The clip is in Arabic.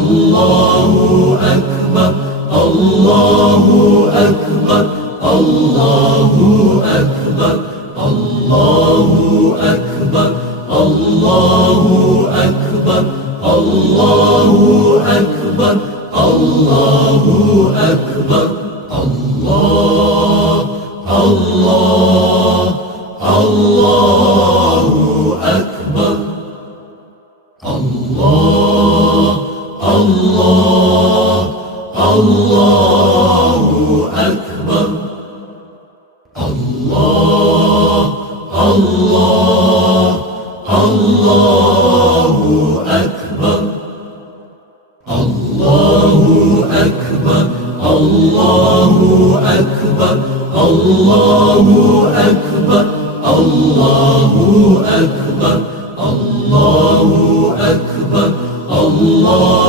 الله أكبر الله أكبر الله أكبر الله أكبر الله أكبر الله أكبر الله أكبر الله الله الله أكبر الله الله الله أكبر الله الله الله أكبر الله أكبر الله أكبر الله أكبر الله أكبر الله أكبر الله